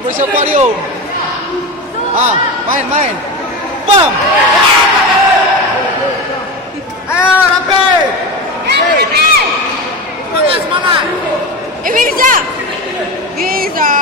Bersih akuarium. Main. Bam. Ayo, Rapi. Semangat. Bisa. Bisa.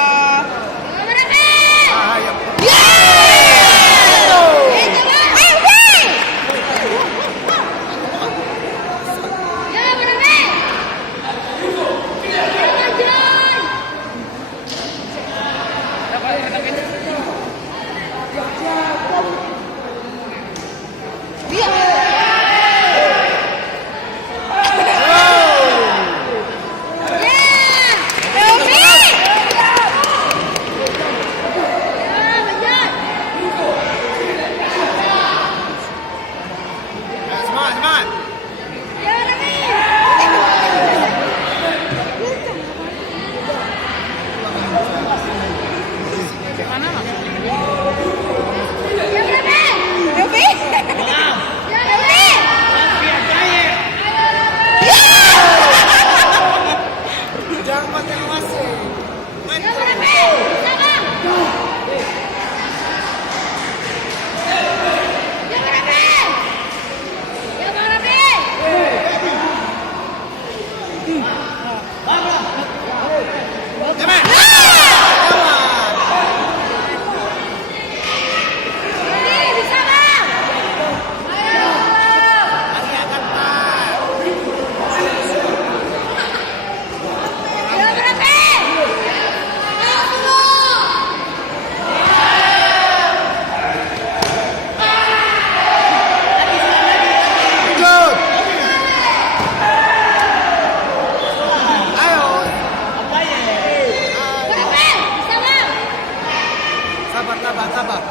Sabar.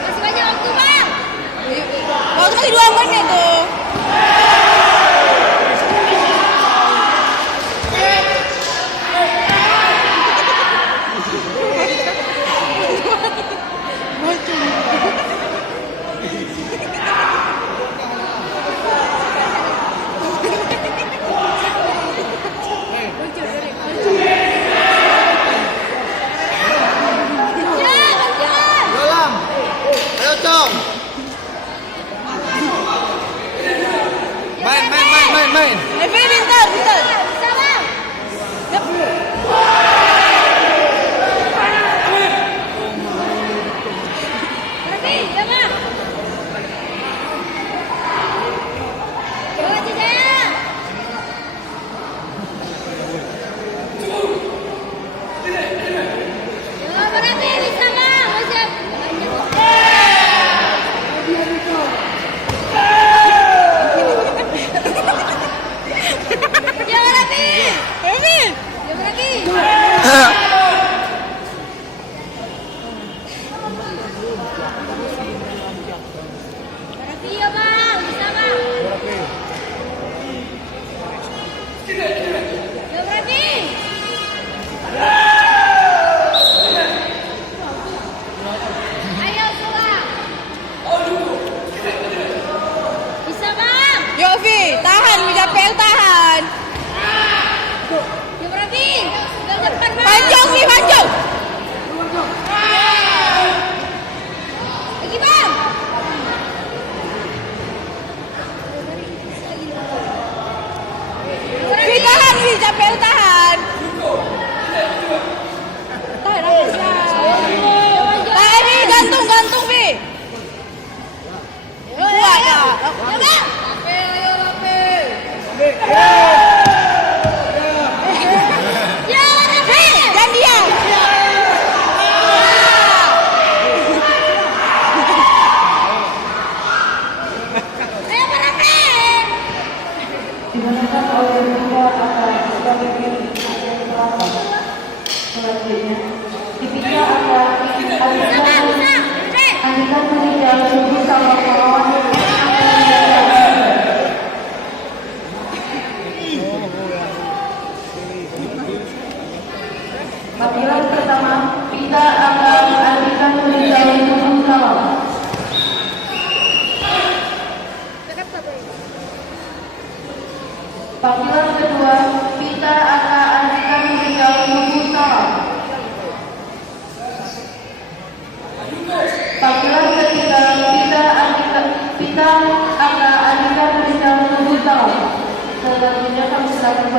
Masih banyak waktu, Bang. Waktu masih 2 menit tuh. Main. Bentar. Bisa, Bang. Berarti, ya, Bang. Coba Jaya. Ya, berarti bisa, Bang. Masih. Iya, Bang. Bisa, Bang. Ya, berarti. Ayo, coba. Bisa, Bang. Yofi, tahan, Mijapel tahan. Ya, berarti. Udah cepat, Bang. Panjang, Vi, panjang. Lagi, Bang. Vi, tahan, Mijapel tahan. Tahan, bisa. Tahan, Vi, gantung, Vi. Kuat, Kak. Dan dia. Digunakan oleh dua akan sebagai selanjutnya dipisah akan Andika meninggal subuh sama kawan panggilan pertama Pita akan Andika meninggal subuh sama. Panggilan kedua, Pita akan Andika meninggal subuh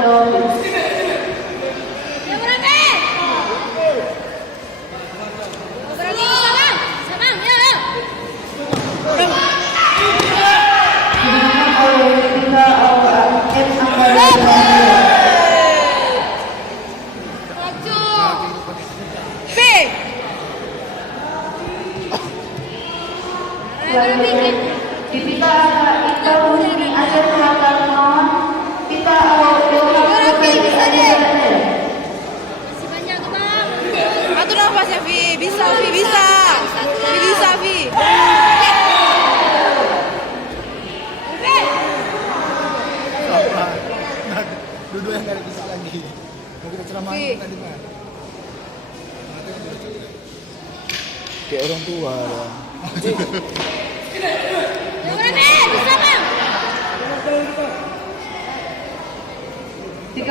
Angkadori. Yang berapa? Berapa? Sabang. Sabang, ya. Dimenangkan oleh Pita F. Angkadori. Maju. V. Selanjutnya Pita Ika Putri Aceh Selatan Mawan. Pita Yoga Putri Aceh. Masih banyak tuh, Bang. Atur nafasnya V. Bisa V, bisa. V bisa V. Dua-dua yang nggak bisa lagi. Mau kita ceramahin Fi. tadi mah. Kayak orang tua dong. Yang berapa? Bisa, Bang. 30